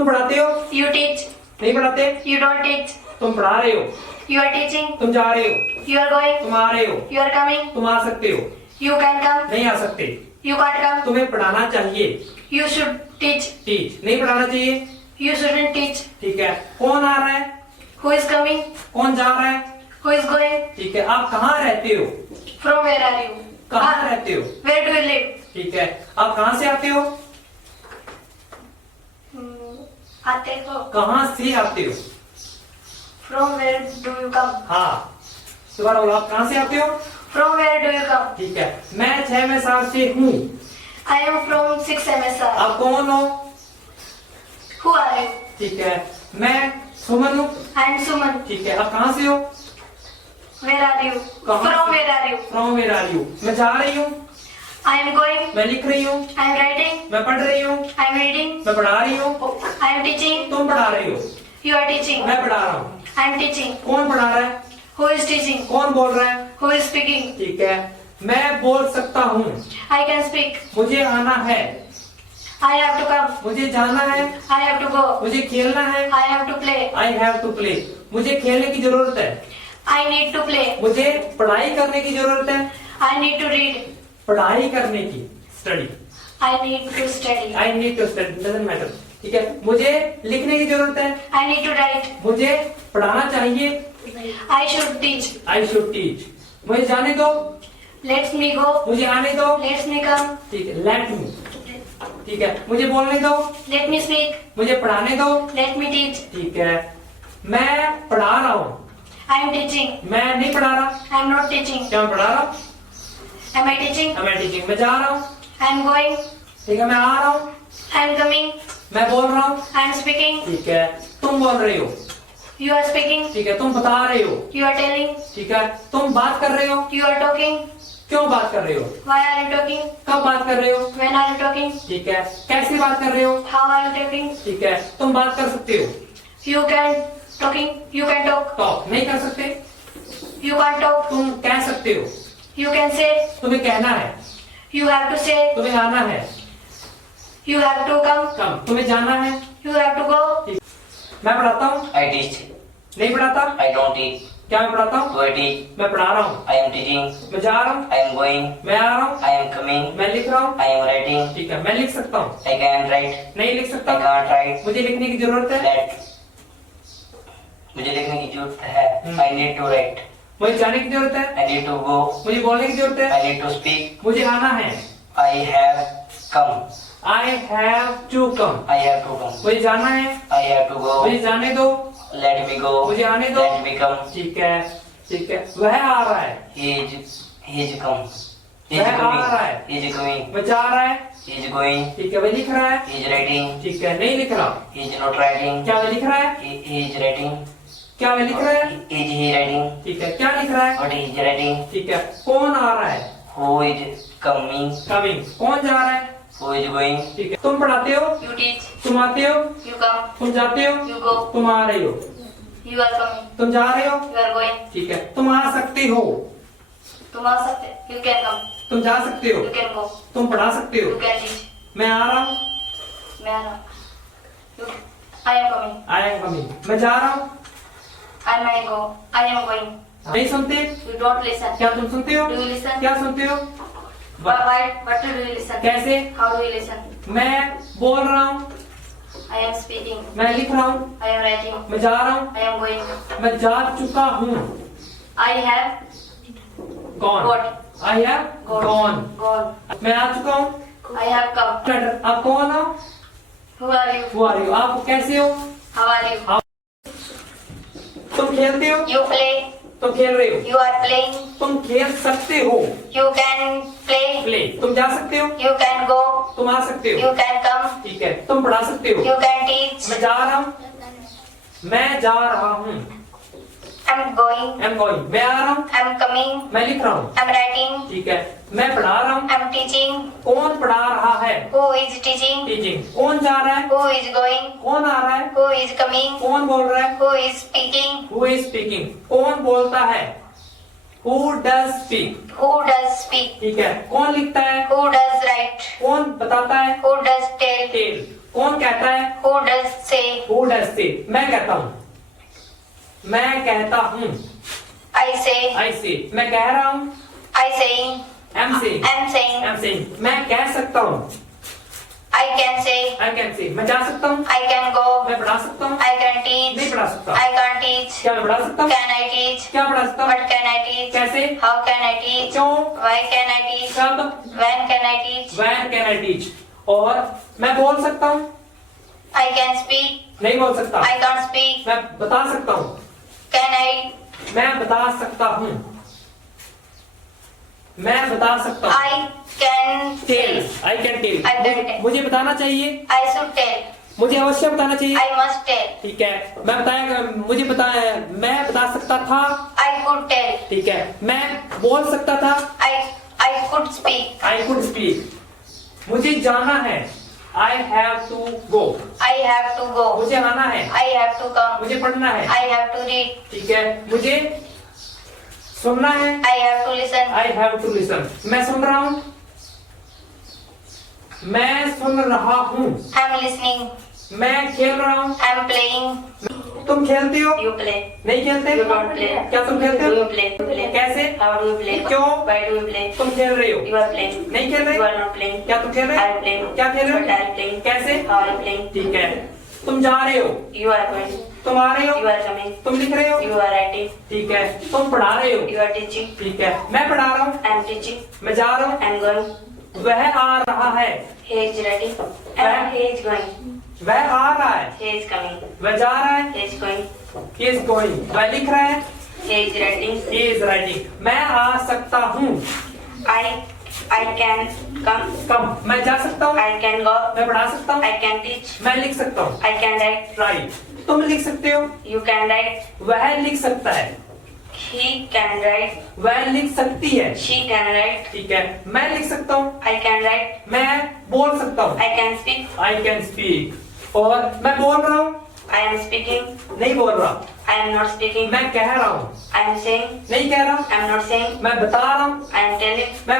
तुम पढ़ाते हो? You teach. नहीं पढ़ाते? You don't teach. तुम पढ़ा रहे हो? You are teaching. तुम जा रहे हो? You are going. तुम आ रहे हो? You are coming. तुम आ सकते हो? You can come. नहीं आ सकते। You can't come. तुम्हें पढ़ाना चाहिए। You should teach. टीच। नहीं पढ़ाना चाहिए। You shouldn't teach. ठीक है। कौन आ रहा है? Who is coming? कौन जा रहा है? Who is going? ठीक है। आप कहाँ रहते हो? From where are you? कहाँ रहते हो? Where do you live? ठीक है। आप कहाँ से आते हो? आते हो। कहाँ से आते हो? From where do you come? हाँ, दोबारा बोलो, आप कहाँ से आते हो? From where do you come? ठीक है। मैं 6 साल से हूँ। I am from 6 MSR. आप कौन हो? Who are you? ठीक है। मैं सुमन हूँ। I am Suman. ठीक है। आप कहाँ से हो? Where are you? कहाँ From से? where are you? From where are you? मैं जा रही हूँ। I am going. मैं लिख रही हूँ। I am writing. मैं पढ़ रही हूँ। I am reading. मैं पढ़ा रही हूँ। I am teaching. तुम पढ़ा रही हो। You are teaching. मैं पढ़ा रहा हूँ। I am teaching. कौन पढ़ा रहा है? Who is teaching? कौन बोल रहा है? Who is speaking? ठीक है। मैं बोल सकता हूँ। I can speak. मुझे आना है। I have to come. मुझे जाना है। I have to go. मुझे खेलना है। I have to play. I have to play। मुझे खेलने की जरूरत है। I need to play. मुझे पढ़ाई करने की जरूरत है। I need to read. पढ़ाई करने की, study. I need to study. I need to study, doesn't matter। ठीक है। मुझे लिखने की जरूरत है। I need to write. मुझे पढ़ाना चाहिए। I should teach. I should teach। मुझे जाने दो। Let me go. मुझे आने दो। Let me come. ठीक है। Let me। ठीक है। मुझे बोलने दो। Let me speak. मुझे पढ़ाने दो। Let me teach. ठीक है। मैं पढ़ा रहा हूँ। I am teaching. मैं नहीं पढ़ा रहा। I am not teaching. क्या मैं पढ़ा रहा हूँ? Am I teaching? मैं टीचिंग। मैं जा रहा हूँ। I am going. ठीक है। मैं आ रहा हूँ। I am coming. मैं बोल रहा हूँ। I am speaking. ठीक है। तुम बोल रहे हो। You are speaking. ठीक है। तुम बता रहे हो। You are telling. ठीक है। तुम बात कर रहे हो। You are talking. क्यों बात कर रहे हो? Why are you talking? कब बात कर रहे हो? When are you talking? ठीक है। कैसे बात कर रहे हो? How are you talking? ठीक है। तुम बात कर सकते हो। You can talking. You can talk. Talk नहीं कर सकते। You can't talk. तुम कह सकते हो। You can say. तुम्हें कहना है। You have to say. तुम्हें आना है। You have to come. कम। तुम्हें जाना है। You have to go. मैं पढ़ाता हूँ। I teach. नहीं पढ़ाता। I don't teach. क्या मैं पढ़ाता हूँ? Do I teach? मैं पढ़ा रहा हूँ। I am teaching. मैं जा रहा हूँ। I am going. मैं आ रहा हूँ। I am coming. मैं लिख रहा हूँ। I am writing. ठीक है। मैं लिख सकता हूँ। I can write. नहीं लिख I सकता। can't write. मुझे लिखने की जरूरत है। That. मुझे लिखने की जरूरत है। I need to write. मुझे जाने की जरूरत है। I need to go. मुझे बोलने की जरूरत है। I need to speak. मुझे आना है। I have come. I have to come। I have to come. मुझे जाना है। I have to go. मुझे जाने दो। Let me go. मुझे आने दो। Let me come. ठीक है। ठीक है। वह आ रहा है। He is come. He is वह आ coming. रहा है। He is coming. वह जा रहा है। He is going. ठीक है। वह लिख रहा है। He is writing. ठीक है। नहीं लिख रहा। He is not writing. क्या वह लिख रहा है? He is writing. क्या वह लिख रहा है? Is he writing? ठीक है। क्या लिख रहा है? What is he writing? ठीक है। कौन आ रहा है? Who is coming? कमिंग। कौन जा रहा है? Who is going? ठीक है। तुम पढ़ाते हो। You teach. तुम आते हो। You come. तुम जाते हो। You go. तुम आ रहे हो। You are coming. तुम जा रहे हो। You are going. ठीक है। तुम आ सकते हो। तुम आ सकते. You can come. तुम जा सकते हो। You can go. तुम पढ़ा सकते हो। You can teach. मैं आ रहा हूँ। मैं आ रहा हूँ. I am coming. I am coming। मैं जा रहा हूँ। I may go. I am going. नहीं सुनते? You don't listen. क्या तुम सुनते हो? Do you listen? क्या सुनते हो? What do you listen? कैसे? How do you listen? मैं बोल रहा हूँ। I am speaking. मैं लिख रहा हूँ। I am writing. मैं जा रहा हूँ। I am going. मैं जा चुका हूँ। I have Gone। Gone। I have gone। gone. मैं आ चुका हूँ। I have come. आप कौन हो? Who are you? Who are you? आप कैसे हो? How are you? तुम खेलते हो? You play. तुम खेल रहे हो। You are playing. तुम खेल सकते हो। You can play. प्ले। तुम जा सकते हो। You can go. तुम आ सकते हो। You can come. ठीक है। तुम पढ़ा सकते हो। You can teach. मैं जा रहा हूँ। मैं जा रहा हूँ। I'm going. I'm going। मैं आ रहा हूँ। I'm coming. मैं लिख रहा हूँ। I'm writing. ठीक है। मैं पढ़ा रहा हूँ। I'm teaching. कौन पढ़ा रहा है? Who is teaching? टीचिंग। कौन जा रहा है? Who is going? कौन आ रहा है? Who is coming? कौन बोल रहा है? Who is speaking? Who is speaking? कौन बोलता है? Who does speak? Who does speak? ठीक है। कौन लिखता है? Who does write? कौन बताता है? Who does tell? टेल। कौन कहता है? Who does say? Who does say? मैं कहता हूँ, मैं कहता हूँ। I say. I say, मैं कह रहा हूँ। I saying. am saying, I'm saying. am saying, मैं कह सकता हूँ। I can say. I can say, मैं जा सकता हूँ। I can go. मैं पढ़ा सकता हूँ। I can teach. नहीं पढ़ा सकता। I can't teach. क्या मैं पढ़ा सकता हूँ? Can I teach? क्या पढ़ा सकता हूँ? What can I teach? कैसे? How can I teach? क्यों? Why can I teach? कब? When can I teach? When can I teach? और मैं बोल सकता हूँ। I can speak. नहीं बोल सकता। I can't speak. मैं बता सकता हूँ। Can I? मैं बता सकता हूँ। मैं बता सकता हूँ। I can tell, say. I can tell. I can tell. मुझे बताना चाहिए। I should tell. मुझे अवश्य बताना चाहिए। I must tell. ठीक है। मैं बताया, मुझे बताया, मैं बता सकता था। I could tell. ठीक है। मैं बोल सकता था। I could speak. I could speak. मुझे जाना है। I have to go. I have to go. मुझे आना है। I have to come. मुझे पढ़ना है। I have to read. ठीक है। मुझे सुनना है। I have to listen. I have to listen. मैं सुन रहा हूँ। मैं सुन रहा हूँ। I'm listening. मैं खेल रहा हूँ। I'm playing. तुम खेलते हो? You play. नहीं खेलते? You don't play. क्या तुम खेलते Do हो? you play? Play. कैसे? How do you play? क्यों? Why do you play? तुम खेल रहे हो? You are playing. नहीं खेल रहे? You are not playing. क्या तुम खेल रहे? I am playing. क्या खेल रहे But I हो? am playing. कैसे? How I am playing. ठीक है। तुम जा रहे हो। You are going. तुम आ रहे You हो। are coming. तुम लिख रहे हो। You are writing. ठीक है। तुम पढ़ा रहे हो। You are teaching. ठीक है। मैं पढ़ा रहा हूँ। I am teaching. मैं जा रहा हूँ। I am going. वह आ रहा है। He is ready. And he is going. वह आ रहा है। He is coming. वह जा रहा है। He is going. He is going. वह लिख रहा है। He is writing. He is writing. मैं आ सकता हूँ। I can come. कम। मैं जा सकता हूँ। I can go. मैं पढ़ा सकता हूँ। I can teach. मैं लिख सकता हूँ। I can write. राइट। तुम लिख सकते हो। You can write. वह लिख सकता है। He can write. वह लिख सकती है। She can write. ठीक है। मैं लिख सकता हूँ। I can write. मैं बोल सकता हूँ। I can speak. I can speak. और मैं बोल रहा हूँ। I am speaking. नहीं बोल रहा। I am not speaking. मैं कह रहा हूँ। I am saying. नहीं कह रहा। I am not saying. मैं बता रहा हूँ। I am telling. मैं